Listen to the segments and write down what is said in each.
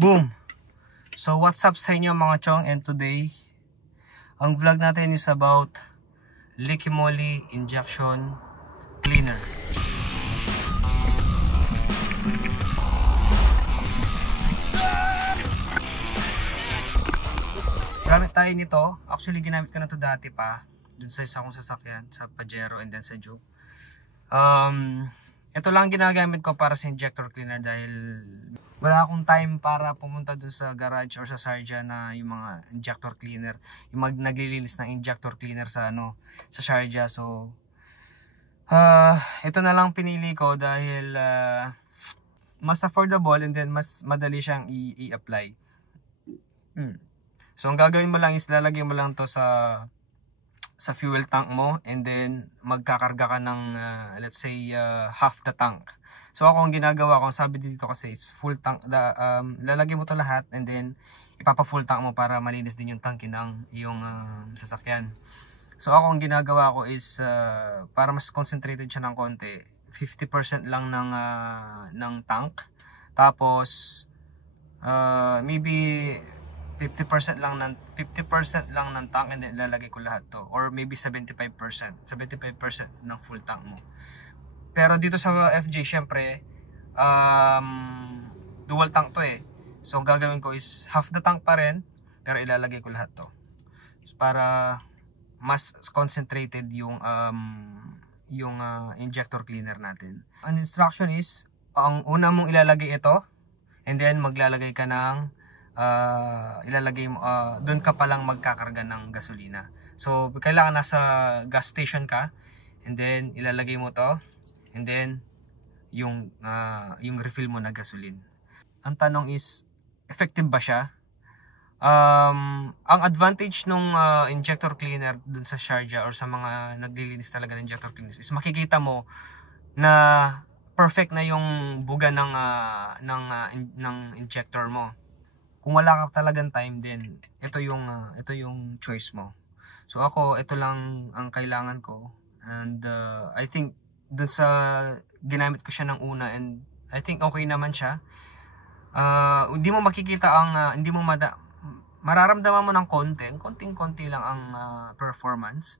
Boom! So what's up sa inyo mga chong, and today ang vlog natin is about Liqui Moly injection cleaner. Gamit tayo nito. Actually ginamit ko na to dati pa dun sa isa kong sasakyan, sa Pajero and then sa Juke. Ito lang ginagamit ko para sa injector cleaner dahil wala akong time para pumunta dun sa garage or sa Sharjah na yung mga injector cleaner, yung naglilinis ng injector cleaner sa sa Sharjah. So ito na lang pinili ko dahil mas affordable and then mas madali siyang i-apply. So ang gagawin mo lang is lalagyan mo lang to sa fuel tank mo, and then magkakarga ka ng let's say half the tank. So ako ang ginagawa ko, sabi dito kasi it's full tank, lalagyan mo to lahat and then ipapa full tank mo para malinis din yung tanke ng iyong sasakyan. So ako ang ginagawa ko is para mas concentrated siya ng konti, 50% lang ng tank, tapos maybe 50% lang ng tank, and then ilalagay ko lahat to, or maybe 75% ng full tank mo. Pero dito sa FJ syempre dual tank to so ang gagawin ko is half the tank pa rin, pero ilalagay ko lahat to, so, para mas concentrated yung injector cleaner natin. Ang instruction is, ang una mong ilalagay ito, and then maglalagay ka ng doon ka palang magkakarga ng gasolina. So kailangan nasa gas station ka, and then ilalagay mo to, and then yung refill mo na gasoline. Ang tanong is, effective ba siya? Ang advantage nung injector cleaner dun sa Sharjah or sa mga naglilinis talaga ng injector cleaners is makikita mo na perfect na yung buga ng injector mo. Kung wala ka talagang time din, ito yung choice mo. So ako, ito lang ang kailangan ko, and I think dun sa ginamit ko siya ng una, and I think okay naman siya. Hindi mo makikita hindi mo mararamdaman mo ng konting-konti lang ang performance,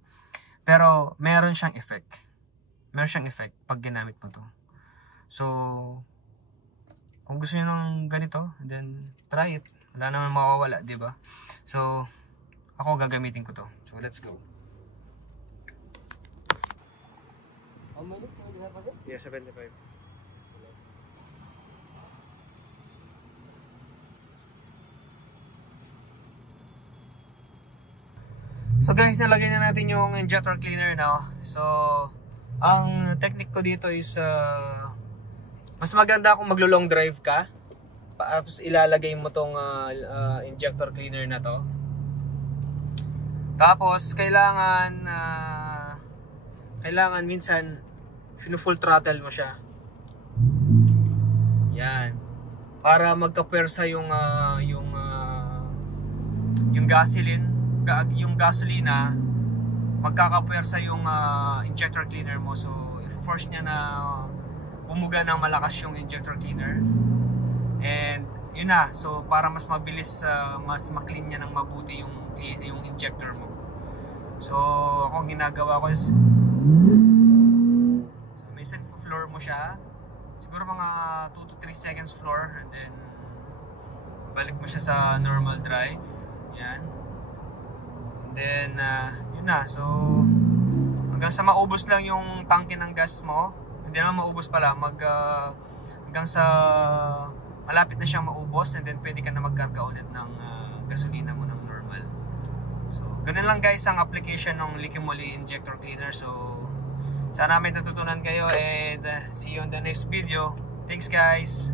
pero meron siyang effect. Meron siyang effect pag ginamit mo to. So kung gusto niyo ng ganito, then try it. Wala naman mawawala, di ba? So ako gagamitin ko to. So let's go. How many? 75%? Yeah, 75. So guys, nalagay na natin yung injector cleaner now. So ang technique ko dito is mas maganda kung maglo-long drive ka, tapos ilalagay mo tong injector cleaner na to. Tapos kailangan minsan full throttle mo siya. Yan. Para magka-pwersa yung gasolina, magkaka-pwersa yung injector cleaner mo. So i-force niya na bumuga ng malakas yung injector cleaner. And yun na. So para mas mabilis, mas ma-clean niya ng mabuti yung injector mo. So ako ang ginagawa ko is, minsan floor mo siya, siguro mga 2 to 3 seconds floor, and then balik mo siya sa normal drive. Yan. And then yun na. So hanggang sa maubos lang yung tangke ng gas mo, hindi naman maubos pala, hanggang sa malapit na siyang maubos, and then pwede ka na magkarga ulit ng gasolina mo ng normal. So ganun lang guys ang application ng Liqui Moly injector cleaner. So sana may natutunan kayo, and see you on the next video. Thanks guys!